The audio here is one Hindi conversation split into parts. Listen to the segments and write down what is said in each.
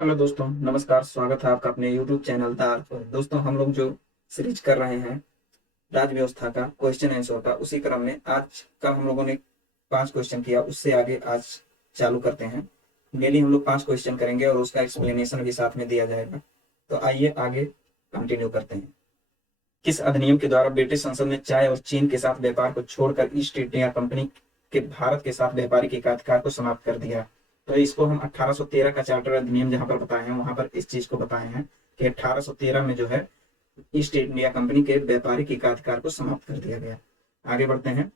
हेलो दोस्तों, नमस्कार। स्वागत है आपका अपने YouTube चैनल द आर्क पर। दोस्तों, हम लोग जो सीरीज कर रहे हैं राज्य व्यवस्था का क्वेश्चन आंसर का, उसी क्रम में आज कल हम लोगों ने 5 क्वेश्चन किया, उससे आगे आज चालू करते हैं। डेली हम लोग 5 क्वेश्चन करेंगे और उसका एक्सप्लेनेशन भी साथ में दिया जाएगा। तो आइए आगे कंटिन्यू करते हैं। किस अधिनियम के द्वारा ब्रिटिश संसद ने चाय और चीन के साथ व्यापार को छोड़कर ईस्ट इंडिया कंपनी के भारत के साथ व्यापारिक एकाधिकार को समाप्त कर दिया? तो इसको हम 1813 का चार्टर अधिनियम जहां पर बताए हैं, वहां पर इस चीज को बताए हैं कि 1813 में जो है ईस्ट इंडिया कंपनी के व्यापारिक एकाधिकार को समाप्त कर दिया गया। आगे बढ़ते हैं।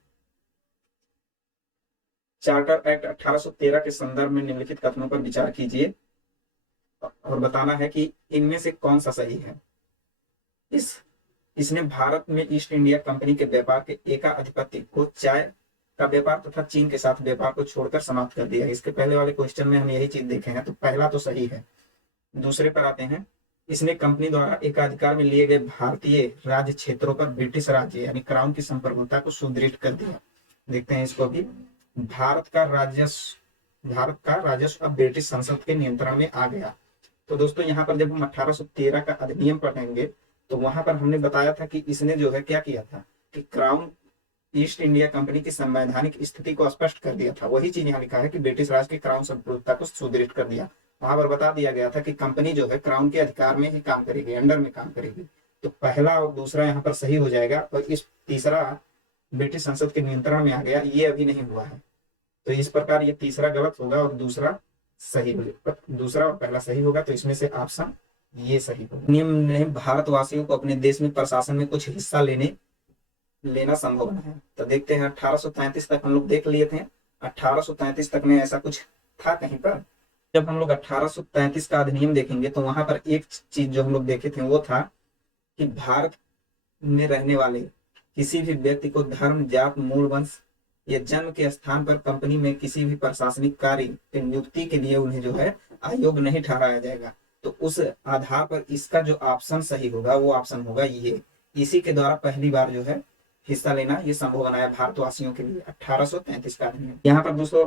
चार्टर एक्ट 1813 के संदर्भ में निम्नलिखित कथनों पर विचार कीजिए और बताना है कि इनमें से कौन सा सही है। इस इसने भारत में ईस्ट इंडिया कंपनी के व्यापार के एकाधिपत्य को चाय का व्यापार तथा चीन के साथ व्यापार को छोड़कर समाप्त कर दिया। इसके पहले वाले क्वेश्चन में हम यही चीज देखे हैं, तो पहला तो सही है। दूसरे पर आते हैं। इसने कंपनी द्वारा एकाधिकार में लिए गए भारतीय राज्य क्षेत्रों पर ब्रिटिश राज्य यानी क्राउन की संप्रभुता को सुदृढ़ कर दिया। देखते हैं इसको भी। भारत का राजस्व अब ब्रिटिश संसद के नियंत्रण में आ गया। तो दोस्तों, यहाँ पर जब हम 1813 का अधिनियम पढ़ेंगे तो वहां पर हमने बताया था कि इसने जो है क्या किया था कि क्राउन ईस्ट इंडिया कंपनी की संवैधानिक स्थिति को स्पष्ट कर दिया था। वही चीज यहाँ लिखा है कि ब्रिटिश राज की क्राउन संप्रभुता को सुदृढ़ कर दिया। वहां पर बता दिया गया था कि कंपनी जो है क्राउन के अधिकार में ही काम करेगी, अंडर में काम करेगी। तो पहला और दूसरा यहाँ पर सही हो जाएगा, और इस तीसरा ब्रिटिश संसद के नियंत्रण में आ गया, ये अभी नहीं हुआ है। तो इस प्रकार ये तीसरा गलत होगा और दूसरा सही होगा। दूसरा और पहला सही होगा, तो इसमें से ऑप्शन ये सही होगा। नियम ने भारतवासियों को अपने देश में प्रशासन में कुछ हिस्सा लेना संभव बनाया। तो देखते हैं, 1833 तक हम लोग देख लिए थे। 1833 तक में ऐसा कुछ था कहीं पर? जब हम लोग 1833 का अधिनियम देखेंगे तो वहां पर एक चीज जो हम लोग देखे थे वो था कि भारत में रहने वाले किसी भी व्यक्ति को धर्म, जात, मूल वंश या जन्म के स्थान पर कंपनी में किसी भी प्रशासनिक कार्य की नियुक्ति के लिए उन्हें जो है अयोग्य नहीं ठहराया जाएगा। तो उस आधार पर इसका जो ऑप्शन सही होगा वो ऑप्शन होगा ये। इसी के द्वारा पहली बार जो है हिस्सा लेना ये संभव बनाया भारतवासियों के लिए 1833 का अधिनियम। यहाँ पर दोस्तों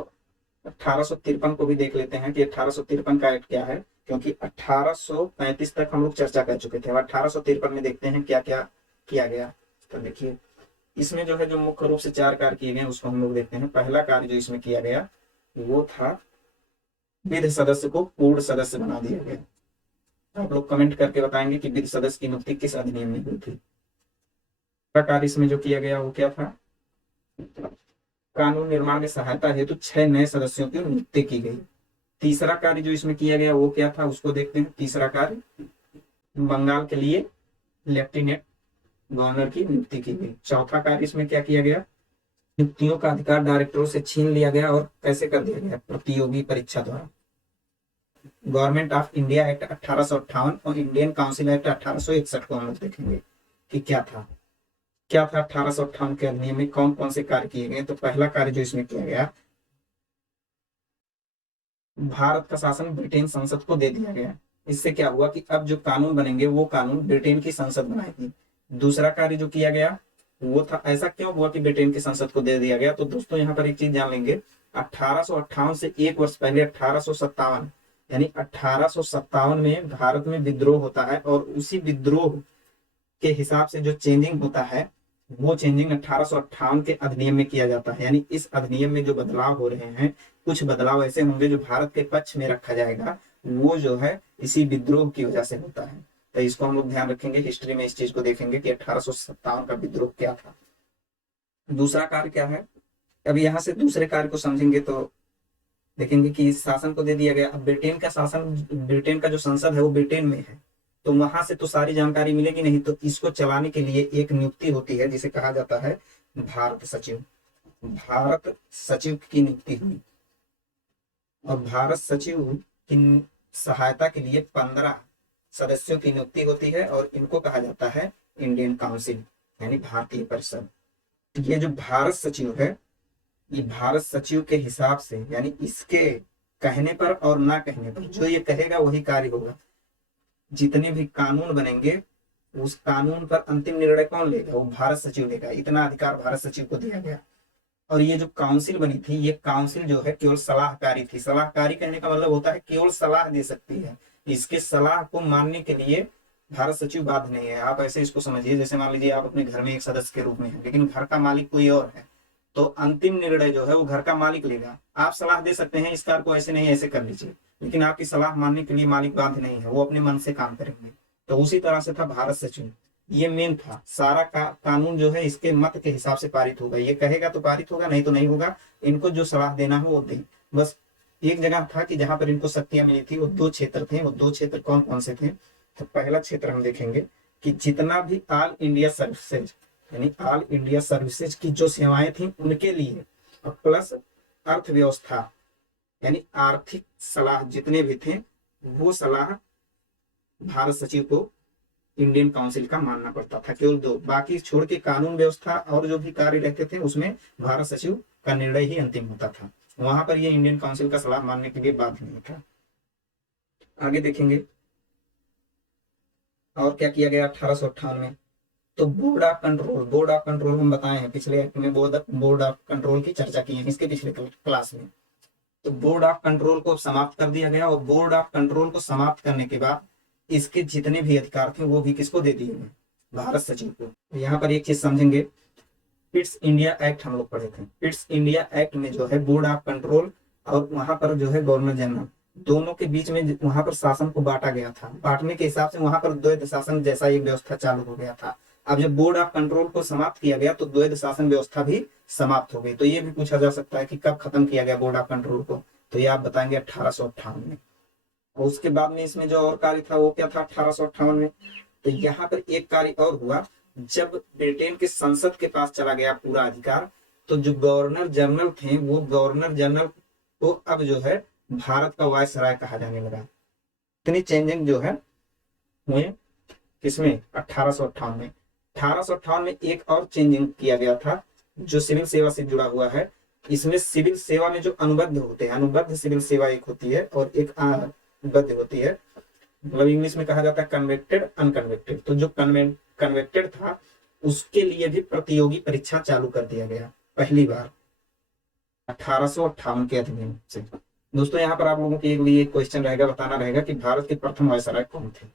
1853 को भी देख लेते हैं कि 1853 का एक्ट क्या है, क्योंकि 1835 तक हम लोग चर्चा कर चुके थे। अब 1853 में देखते हैं क्या क्या किया गया। तो देखिए, इसमें जो है जो मुख्य रूप से 4 कार्य किए गए उसको हम लोग देखते हैं। पहला कार्य जो इसमें किया गया वो था विधि सदस्य को पूर्ण सदस्य बना दिया गया। आप लोग कमेंट करके बताएंगे कि विधि सदस्य की नियुक्ति किस अधिनियम में हुई थी। दूसरा कार्य इसमें जो किया गया वो क्या था? कानून निर्माण में सहायता हेतु 6 नए सदस्यों की नियुक्ति की गई। तीसरा कार्य जो इसमें किया गया वो क्या था, उसको देखते हैं। तीसरा कार्य, बंगाल के लिए लेफ्टिनेंट गवर्नर की नियुक्ति की गई। चौथा कार्य इसमें क्या किया गया? नियुक्तियों का अधिकार डायरेक्टरों से छीन लिया गया और कैसे कर दिया गया? प्रतियोगी परीक्षा द्वारा। गवर्नमेंट ऑफ इंडिया एक्ट 1858 और इंडियन काउंसिल एक्ट 1861 को हम लोग देखेंगे कि क्या था। 1858 के अधिनियम में कौन कौन से कार्य किए गए? तो पहला कार्य जो इसमें किया गया, भारत का शासन ब्रिटेन संसद को दे दिया गया। इससे क्या हुआ कि अब जो कानून बनेंगे वो कानून ब्रिटेन की संसद बनाएगी। दूसरा कार्य जो किया गया वो था, ऐसा क्यों हुआ कि ब्रिटेन की संसद को दे दिया गया? तो दोस्तों यहाँ पर एक चीज जान लेंगे। 1858 से एक वर्ष पहले 1857 यानी 1857 में भारत में विद्रोह होता है, और उसी विद्रोह के हिसाब से जो चेंजिंग होता है वो चेंजिंग 1858 के अधिनियम में किया जाता है। यानी इस अधिनियम में जो बदलाव हो रहे हैं, कुछ बदलाव ऐसे होंगे जो भारत के पक्ष में रखा जाएगा, वो जो है इसी विद्रोह की वजह से होता है। तो इसको हम लोग ध्यान रखेंगे, हिस्ट्री में इस चीज को देखेंगे कि 1857 का विद्रोह क्या था। दूसरा कार्य क्या है? अब यहाँ से दूसरे कार्य को समझेंगे तो देखेंगे कि इस शासन को दे दिया गया। अब ब्रिटेन का शासन, ब्रिटेन का जो संसद है वो ब्रिटेन में है, तो वहां से तो सारी जानकारी मिलेगी नहीं। तो इसको चलाने के लिए एक नियुक्ति होती है जिसे कहा जाता है भारत सचिव। भारत सचिव की नियुक्ति हुई, और भारत सचिव की सहायता के लिए 15 सदस्यों की नियुक्ति होती है, और इनको कहा जाता है इंडियन काउंसिल यानी भारतीय परिषद। ये जो भारत सचिव है, ये भारत सचिव के हिसाब से यानी इसके कहने पर और ना कहने पर, जो ये कहेगा वही कार्य होगा। जितने भी कानून बनेंगे उस कानून पर अंतिम निर्णय कौन लेगा? वो भारत सचिव लेगा। इतना अधिकार भारत सचिव को दिया गया। और ये जो काउंसिल बनी थी, ये काउंसिल जो है केवल सलाहकारी थी। सलाहकारी कहने का मतलब होता है केवल सलाह दे सकती है, इसके सलाह को मानने के लिए भारत सचिव बाध्य नहीं है। आप ऐसे इसको समझिए, जैसे मान लीजिए आप अपने घर में एक सदस्य के रूप में हैं, लेकिन घर का मालिक कोई और है, तो अंतिम निर्णय जो है वो घर का मालिक लेगा। आप सलाह दे सकते हैं इस कार को ऐसे नहीं ऐसे कर लीजिए, लेकिन आपकी सलाह मानने के लिए मालिक बाध्य नहीं है, वो अपने मन से काम करेंगे। तो उसी तरह से था भारत सचिव, ये मेन था। सारा कानून जो है इसके मत के हिसाब से पारित होगा, ये कहेगा तो पारित होगा, नहीं तो नहीं होगा। इनको जो सलाह देना हो वो दे। बस एक जगह था कि जहां पर इनको शक्तियां मिली थी, वो दो क्षेत्र थे। वो दो क्षेत्र कौन कौन से थे? तो पहला क्षेत्र हम देखेंगे कि जितना भी ऑल इंडिया सर्विसेज, यानी ऑल इंडिया सर्विसेज की जो सेवाएं थी उनके लिए, प्लस अर्थव्यवस्था यानी आर्थिक सलाह जितने भी थे, वो सलाह भारत सचिव को इंडियन काउंसिल का मानना पड़ता था। केवल दो, बाकी छोड़ के कानून व्यवस्था और जो भी कार्य रहते थे उसमें भारत सचिव का निर्णय ही अंतिम होता था। वहां पर ये इंडियन काउंसिल का सलाह मानने के लिए बाध्य नहीं था। आगे देखेंगे और क्या किया गया 1858 में। तो board of control, board of control हम बताए हैं पिछले एक्ट में, बोर्ड ऑफ कंट्रोल की चर्चा की है इसके पिछले क्लास में। तो बोर्ड ऑफ कंट्रोल को समाप्त कर दिया गया, और बोर्ड ऑफ कंट्रोल को समाप्त करने के बाद इसके जितने भी अधिकार थे वो भी किसको दे दिए गए? भारत सचिव को। तो यहाँ पर एक चीज समझेंगे, पिट्स इंडिया एक्ट हम लोग पढ़े थे। पिट्स इंडिया एक्ट में जो है बोर्ड ऑफ कंट्रोल और वहां पर जो है गवर्नर जनरल, दोनों के बीच में वहां पर शासन को बांटा गया था। बांटने के हिसाब से वहां पर द्वैध शासन जैसा एक व्यवस्था चालू हो गया था। अब जब बोर्ड ऑफ कंट्रोल को समाप्त किया गया तो द्वैध शासन व्यवस्था भी समाप्त हो गई। तो ये भी पूछा जा सकता है कि कब खत्म किया गया बोर्ड ऑफ कंट्रोल को? तो ये आप बताएंगे 1858 में। और उसके बाद में इसमें जो और कार्य था वो क्या था 1858 में? तो यहाँ पर एक कार्य और हुआ, जब ब्रिटेन के संसद के पास चला गया पूरा अधिकार, तो जो गवर्नर जनरल थे वो गवर्नर जनरल को अब जो है भारत का वायसराय कहा जाने लगा। इतनी चेंजिंग जो है हुए किसमें? 1858 में। 1858 में एक और चेंजिंग किया गया था जो सिविल सेवा से जुड़ा हुआ है। इसमें सिविल सेवा में जो अनुबद्ध होते हैं, अनुबद्ध सिविल सेवा एक होती है और एक अनुबद्ध होती है, मतलब इंग्लिश में कहा जाता है कन्वेक्टेड अनकन्वेक्टेड। तो जो कन्वेक्टेड था उसके लिए भी प्रतियोगी परीक्षा चालू कर दिया गया पहली बार 1858 के अधिनियम से। दोस्तों यहाँ पर आप लोगों के लिए एक क्वेश्चन रहेगा, बताना रहेगा कि भारत के प्रथम वायसराय कौन थे।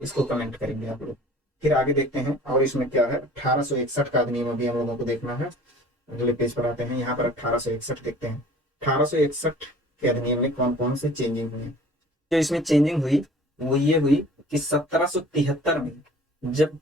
इसको कमेंट करेंगे आप लोग। फिर आगे देखते हैं और इसमें क्या है 1861 का अधिनियम अभी हम लोगों को देखना है। अगले पेज पर आते हैं, यहाँ पर 1861 देखते हैं। 1861 के अधिनियम में कौन कौन से चेंजिंग हुए? जो इसमें चेंजिंग हुई वो ये हुई कि 1773 में जब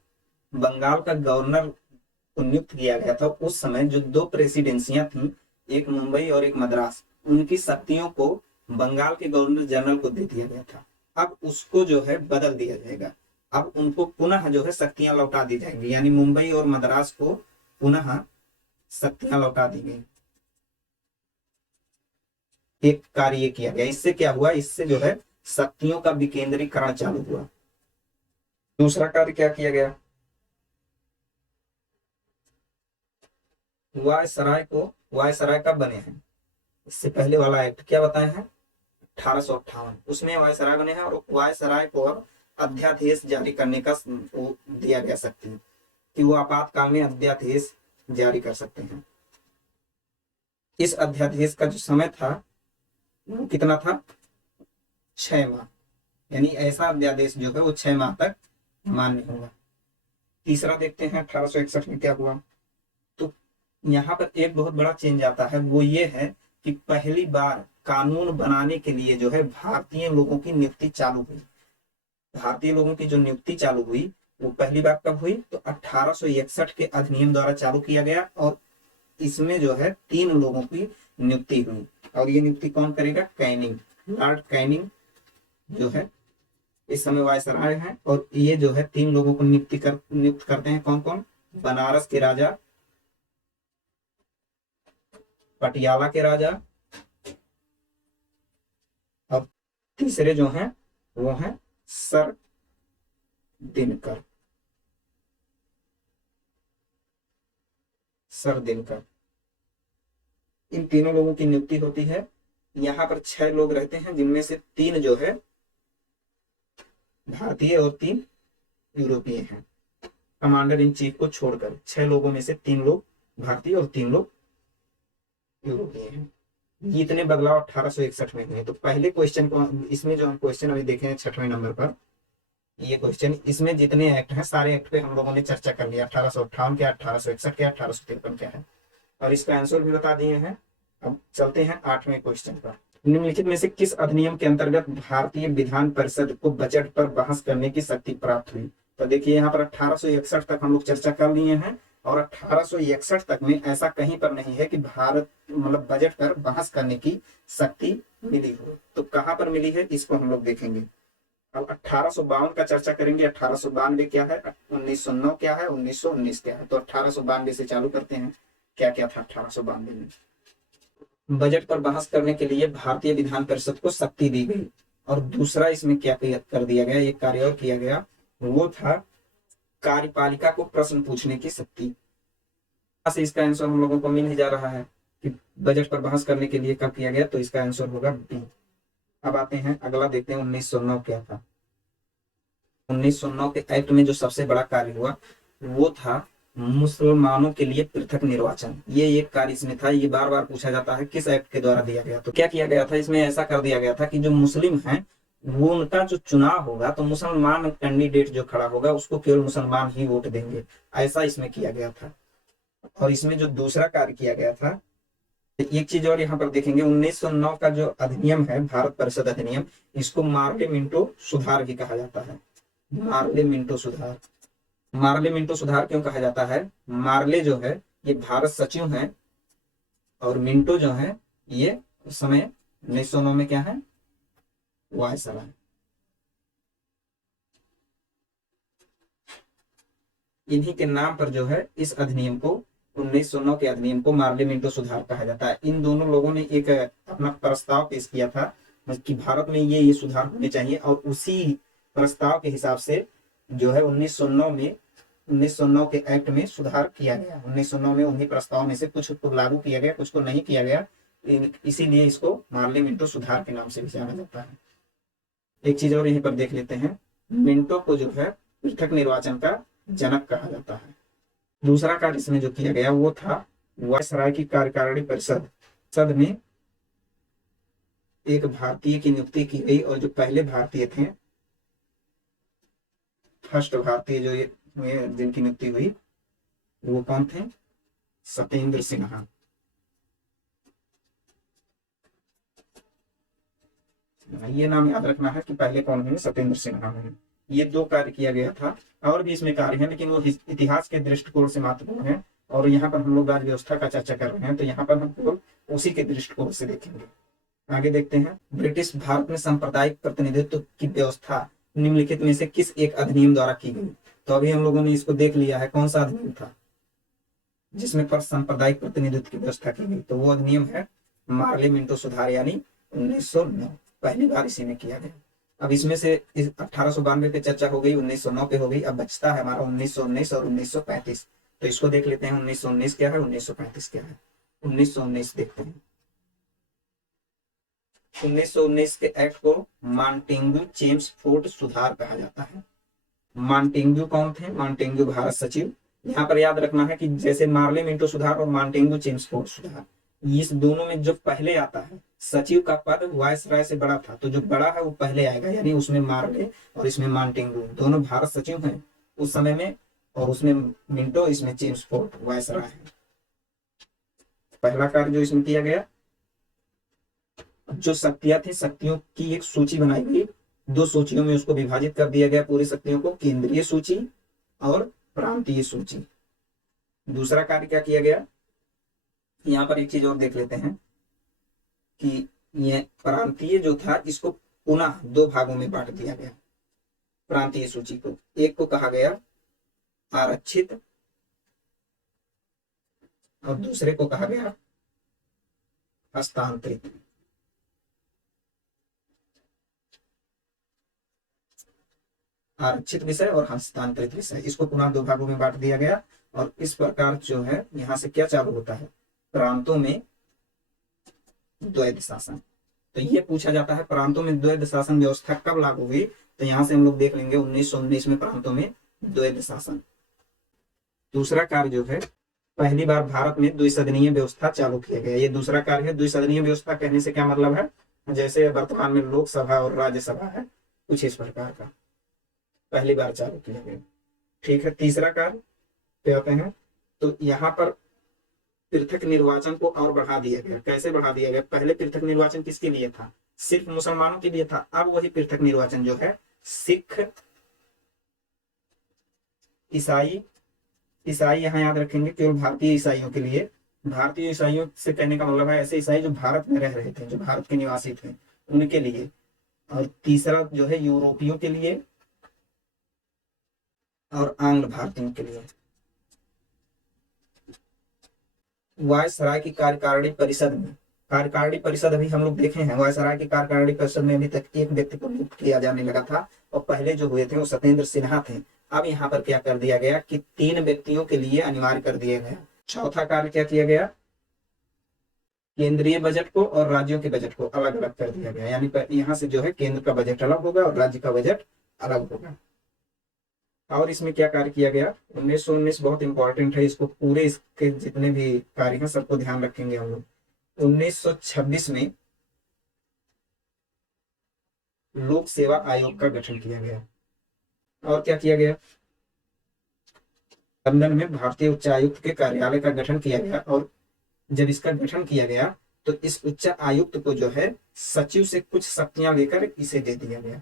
बंगाल का गवर्नर को नियुक्त किया गया था, उस समय जो दो प्रेसिडेंसियां थी, एक मुंबई और एक मद्रास, उनकी शक्तियों को बंगाल के गवर्नर जनरल को दे दिया गया था। अब उसको जो है बदल दिया जाएगा। अब उनको पुनः जो है शक्तियां लौटा दी जाएंगी, यानी मुंबई और मद्रास को पुनः शक्तियां लौटा दी गई। एक कार्य किया गया, इससे क्या हुआ? इससे जो है शक्तियों का विकेंद्रीकरण चालू हुआ। दूसरा कार्य क्या किया गया? वायसराय को, वायसराय कब बने हैं? इससे पहले वाला एक्ट क्या बताए हैं 1858, उसमें वायसराय बने हैं। और वायसराय को अब अध्यादेश जारी करने का दिया गया शक्ति कि वो आपातकाल में अध्यादेश जारी कर सकते हैं। इस अध्यादेश का जो समय था वो कितना था? 6 माह, यानी ऐसा अध्यादेश जो है वो 6 माह तक मान्य होगा। तीसरा देखते हैं 1861 में क्या हुआ। तो यहाँ पर एक बहुत बड़ा चेंज आता है, वो ये है कि पहली बार कानून बनाने के लिए जो है भारतीय लोगों की नियुक्ति चालू हुई। भारतीय लोगों की जो नियुक्ति चालू हुई वो पहली बार कब हुई? तो 1861 के अधिनियम द्वारा चालू किया गया, और इसमें जो है 3 लोगों की नियुक्ति हुई। और ये नियुक्ति कौन करेगा? कैनिंग, लॉर्ड कैनिंग जो है इस समय वायसराय हैं। और ये जो है 3 लोगों को नियुक्त करते हैं। कौन कौन? बनारस के राजा, पटियाला के राजा, और तीसरे जो हैं वो हैं सर दिनकर, सर दिनकर। इन तीनों लोगों की नियुक्ति होती है। यहाँ पर 6 लोग रहते हैं, जिनमें से 3 जो है भारतीय और 3 यूरोपीय हैं। कमांडर इन चीफ को छोड़कर 6 लोगों में से 3 लोग भारतीय और 3 लोग यूरो किए हैं। ये इतने बदलाव 1861 में हुए। तो पहले क्वेश्चन को इसमें जो हम क्वेश्चन अभी देखे हैं 6वें नंबर पर, ये क्वेश्चन, इसमें जितने एक्ट हैं सारे एक्ट पे हम लोगों ने चर्चा कर लिया। 1858 क्या, 1861 क्या, 1853 क्या है, और इसका आंसर भी बता दिए हैं। अब चलते हैं 8वें क्वेश्चन पर। निम्नलिखित में से किस अधिनियम के अंतर्गत भारतीय विधान परिषद को बजट पर बहस करने की शक्ति प्राप्त हुई? तो देखिए यहाँ पर 1861 तक हम लोग चर्चा कर लिए हैं, और 1861 तक में ऐसा कहीं पर नहीं है कि भारत मतलब बजट पर बहस करने की शक्ति मिली हो। तो कहाँ पर मिली है इसको हम लोग देखेंगे। अब 1852 का चर्चा करेंगे। 1892 क्या है, 1909 क्या है, 1919 क्या है। तो 1892 से चालू करते हैं, क्या क्या था 1892 में। बजट पर बहस करने के लिए भारतीय विधान परिषद को शक्ति दी गई, और दूसरा इसमें क्या कर दिया गया, एक कार्य और किया गया, वो था कार्यपालिका को प्रश्न पूछने की शक्ति। से इसका आंसर हम लोगों को मिल ही जा रहा है कि बजट पर बहस करने के लिए कब किया गया, तो इसका आंसर होगा बी। अब आते हैं अगला, देखते हैं 1909 क्या था। 1909 के एक्ट में जो सबसे बड़ा कार्य हुआ वो था मुसलमानों के लिए पृथक निर्वाचन। ये एक कार्य इसमें था, ये बार बार पूछा जाता है किस एक्ट के द्वारा दिया गया। तो क्या किया गया था इसमें, ऐसा कर दिया गया था कि जो मुस्लिम हैं वो उनका जो चुनाव होगा तो मुसलमान कैंडिडेट जो खड़ा होगा उसको केवल मुसलमान ही वोट देंगे, ऐसा इसमें किया गया था। और इसमें जो दूसरा कार्य किया गया था, एक चीज और यहाँ पर देखेंगे, 1909 का जो अधिनियम है भारत परिषद अधिनियम, इसको मार्ले मिंटो सुधार भी कहा जाता है। मार्ले मिंटो सुधार, मार्ले मिंटो सुधार क्यों कहा जाता है, मार्ले जो है ये भारत सचिव हैं, और मिंटो जो है ये उस समय 1909 में क्या है, वायसराय। इन्हीं के नाम पर जो है इस अधिनियम को, 1909 के अधिनियम को मार्ले मिंटो सुधार कहा जाता है। इन दोनों लोगों ने एक अपना प्रस्ताव पेश किया था कि भारत में ये सुधार होने चाहिए, और उसी प्रस्ताव के हिसाब से जो है 1909 में 1909 के एक्ट में सुधार किया गया। 1909 में उन्हीं प्रस्ताव में से कुछ को लागू किया गया, कुछ को नहीं किया गया, इसीलिए इसको मार्ले मिंटो सुधार के नाम से भी जाना जाता है। एक चीज और यहीं पर देख लेते हैं, मिंटो को जो है पृथक निर्वाचन का जनक कहा जाता है। दूसरा कार्य इसमें जो किया गया वो था वायसराय की कार्यकारिणी परिषद। सद में एक भारतीय की नियुक्ति की गई, और जो पहले भारतीय थे, फर्स्ट भारतीय जो ये जिनकी नियुक्ति हुई वो कौन थे, सत्येंद्र सिन्हा। ये नाम याद रखना है कि पहले कौन हुए, सत्येंद्र सिन्हा हुए। ये दो कार्य किया गया था, और भी इसमें कार्य है लेकिन वो इतिहास के दृष्टिकोण से महत्वपूर्ण है, और यहाँ पर हम लोग राज्य व्यवस्था का चर्चा कर रहे हैं तो यहाँ पर हम केवल उसी के दृष्टिकोण से देखेंगे। आगे देखते हैं, ब्रिटिश भारत में सांप्रदायिक प्रतिनिधित्व की व्यवस्था निम्नलिखित में से किस एक अधिनियम द्वारा की गई? तो अभी हम लोगों ने इसको देख लिया है, कौन सा अधिनियम था जिसमें पर सांप्रदायिक प्रतिनिधित्व की व्यवस्था की गई, तो वो अधिनियम है मार्ले मिंटो सुधार, यानी 1909, पहली बार इसी में किया गया। अब इसमें से 1892 पे चर्चा हो गई, 1909 पे हो गई, अब बचता है हमारा 1919 और 1935। तो इसको देख लेते हैं, 1919 क्या है, 1935 क्या है। 1919 देखते हैं। 1919 के एक्ट को मॉन्टेग्यू चेम्सफोर्ड सुधार कहा जाता है। मॉन्टेग्यू कौन थे, मॉन्टेग्यू भारत सचिव। यहाँ पर याद रखना है कि जैसे मार्ले मिंटो सुधार और मॉन्टेग्यू चेम्सफोर्ड सुधार, इस दोनों में जो पहले आता है, सचिव का पद वायसराय से बड़ा था, तो जो बड़ा है वो पहले आएगा, यानी उसमें मार्ले और इसमें मॉन्टेग्यू, दोनों भारत सचिव हैं उस समय में, और उसमें मिंटो, इसमें चेम्सफोर्ड वायसराय है। पहला कार्य जो इसमें किया गया, जो शक्तियां थी, शक्तियों की एक सूची बनाई गई, दो सूचियों में उसको विभाजित कर दिया गया पूरी शक्तियों को, केंद्रीय सूची और प्रांतीय सूची। दूसरा कार्य क्या किया गया, यहाँ पर एक चीज और देख लेते हैं कि ये प्रांतीय जो था इसको पुनः दो भागों में बांट दिया गया। प्रांतीय सूची को, एक को कहा गया आरक्षित और दूसरे को कहा गया हस्तांतरित। आरक्षित विषय और हस्तांतरित विषय, इसको पुनः दो भागों में बांट दिया गया, और इस प्रकार जो है यहाँ से क्या चालू होता है, प्रांतों में द्वैध शासन। तो ये पूछा जाता है प्रांतों में द्वैध शासन व्यवस्था कब लागू हुई, तो यहाँ से हम लोग देख लेंगे 1919 में प्रांतों में द्वैध शासन। दूसरा कार्य जो है पहली बार भारत में द्विसदनीय व्यवस्था चालू किया गया। ये दूसरा कार्य है। द्विसदनीय व्यवस्था कहने से क्या मतलब है, जैसे वर्तमान में लोकसभा और राज्यसभा है, कुछ इस प्रकार का पहली बार चालू किया गया। ठीक है, तीसरा कार्य पे आते हैं। तो यहाँ पर पृथक निर्वाचन को और बढ़ा दिया गया। कैसे बढ़ा दिया गया? पहले पृथक निर्वाचन किसके लिए था? सिर्फ मुसलमानों के लिए था। अब वही पृथक निर्वाचन जो है सिख, ईसाई, ईसाई यहाँ याद रखेंगे केवल भारतीय ईसाइयों के लिए। भारतीय ईसाइयों से कहने का मतलब है ऐसे ईसाई जो भारत में रह रहे थे, जो भारत के निवासी थे, उनके लिए। और तीसरा जो है यूरोपियों के लिए और आंग्ल भारतीयों के लिए। वायसराय की कार्यकारिणी परिषद में, कार्यकारिणी परिषद अभी हम लोग देखे हैं, वायसराय की कार्यकारिणी परिषद में अभी तक एक व्यक्ति को नियुक्त किया जाने लगा था, और पहले जो हुए थे वो सत्येंद्र सिन्हा थे। अब यहाँ पर क्या कर दिया गया कि 3 व्यक्तियों के लिए अनिवार्य कर दिया गया। चौथा कार्य क्या किया गया? केंद्रीय बजट को और राज्यों के बजट को अलग अलग कर दिया गया। यानी यहाँ से जो है केंद्र का बजट अलग होगा और राज्य का बजट अलग होगा। और इसमें क्या कार्य किया गया? 1919 बहुत इंपॉर्टेंट है, इसको पूरे इसके जितने भी कार्य हैं सबको ध्यान रखेंगे हम लोग। 1926 में लोक सेवा आयोग का गठन किया गया। और क्या किया गया? लंदन में भारतीय उच्चायुक्त के कार्यालय का गठन किया गया। और जब इसका गठन किया गया तो इस उच्च आयुक्त को जो है सचिव से कुछ शक्तियां लेकर इसे दे दिया गया।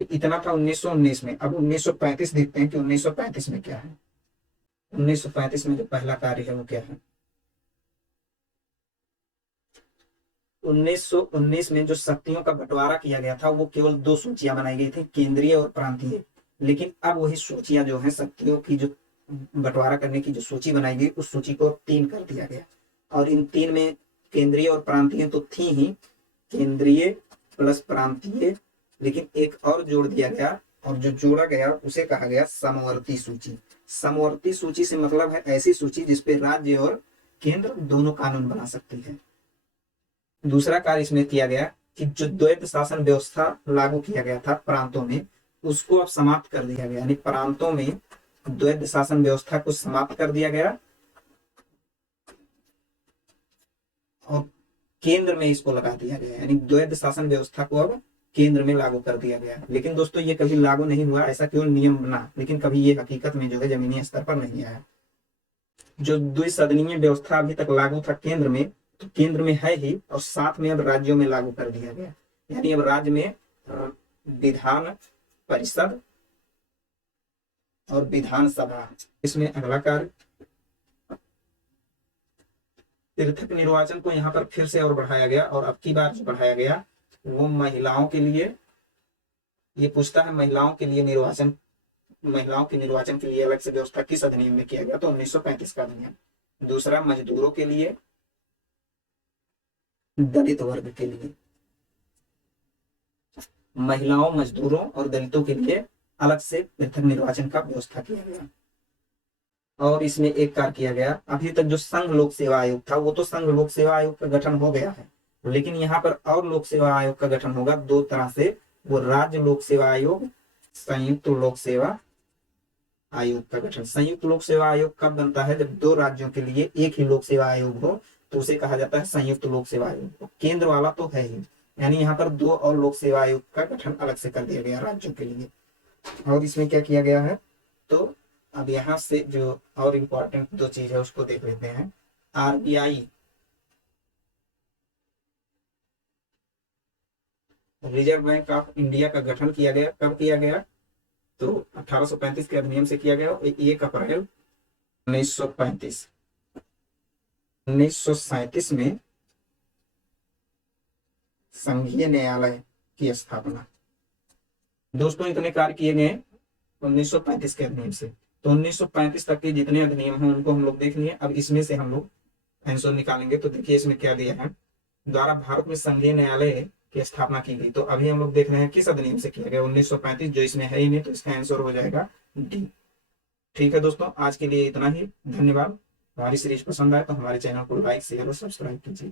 इतना था 1919 में। अब 1935 देखते हैं कि 1935 में क्या है। 1935 में जो पहला कार्य है वो क्या है? 1919 में जो शक्तियों का बंटवारा किया गया था वो केवल 2 सूचियां बनाई गई थी, केंद्रीय और प्रांतीय। लेकिन अब वही सूचियां जो है शक्तियों की जो बंटवारा करने की जो सूची बनाई गई, उस सूची को 3 कर दिया गया। और इन 3 में केंद्रीय और प्रांतीय तो थी ही, केंद्रीय प्लस प्रांतीय, लेकिन एक और जोड़ दिया गया, और जो जोड़ा गया उसे कहा गया समवर्ती सूची। समवर्ती सूची से मतलब है ऐसी सूची जिसपे राज्य और केंद्र दोनों कानून बना सकती है। दूसरा कार्य इसमें किया गया कि जो द्वैत शासन व्यवस्था लागू किया गया था प्रांतों में, उसको अब समाप्त कर दिया गया। यानी प्रांतों में द्वैत शासन व्यवस्था को समाप्त कर दिया गया और केंद्र में इसको लगा दिया गया। यानी द्वैत शासन व्यवस्था को अब केंद्र में लागू कर दिया गया। लेकिन दोस्तों ये कभी लागू नहीं हुआ, ऐसा केवल नियम बना, लेकिन कभी ये हकीकत में जो है जमीनी स्तर पर नहीं आया। जो द्विसदनीय व्यवस्था अभी तक लागू था केंद्र में, तो केंद्र में है ही, और साथ में अब राज्यों में लागू कर दिया गया। यानी अब राज्य में विधान परिषद और विधानसभा। इसमें अगला कार्य पृथक निर्वाचन को यहाँ पर फिर से और बढ़ाया गया, और अब की बार जो बढ़ाया गया वो महिलाओं के लिए। ये पूछता है महिलाओं के लिए निर्वाचन, महिलाओं के निर्वाचन के लिए अलग से व्यवस्था किस अधिनियम में किया गया? तो 1935 का अधिनियम। दूसरा मजदूरों के लिए, दलित वर्ग के लिए, महिलाओं, मजदूरों और दलितों के लिए अलग से पृथक निर्वाचन का व्यवस्था किया गया। और इसमें एक कार्य किया गया, अभी तक जो संघ लोक सेवा आयोग था वो तो संघ लोक सेवा आयोग का गठन हो गया है, लेकिन यहाँ पर और लोक सेवा आयोग का गठन होगा 2 तरह से। वो राज्य लोक सेवा आयोग, संयुक्त लोक सेवा आयोग का गठन। संयुक्त लोक सेवा आयोग कब बनता है? जब 2 राज्यों के लिए एक ही लोक सेवा आयोग हो, तो उसे कहा जाता है संयुक्त लोक सेवा आयोग। केंद्र वाला तो है ही, यानी यहाँ पर 2 और लोक सेवा आयोग का गठन अलग से कर दिया गया राज्यों के लिए। और इसमें क्या किया गया है? तो अब यहाँ से जो और इम्पोर्टेंट 2 चीज है उसको देख लेते हैं। RBI, reserve bank of India का गठन किया गया। कब किया गया? तो 1835 के अधिनियम से किया गया, 1 अप्रैल 1935। 1937 में संघीय न्यायालय की स्थापना। दोस्तों इतने कार्य किए गए 1935 के अधिनियम से। तो 1935 तक के जितने अधिनियम हैं उनको हम लोग देख लिए। अब इसमें से हम लोग आंसर निकालेंगे। तो देखिए इसमें क्या दिया है, द्वारा भारत में संघीय न्यायालय की स्थापना की गई। तो अभी हम लोग देख रहे हैं किस अधिनियम से किया गया, 1935, जो इसमें है ही नहीं, तो इसका आंसर हो जाएगा डी। ठीक है दोस्तों, आज के लिए इतना ही। धन्यवाद। हमारी सीरीज पसंद आए तो हमारे चैनल को लाइक, शेयर और सब्सक्राइब कीजिए।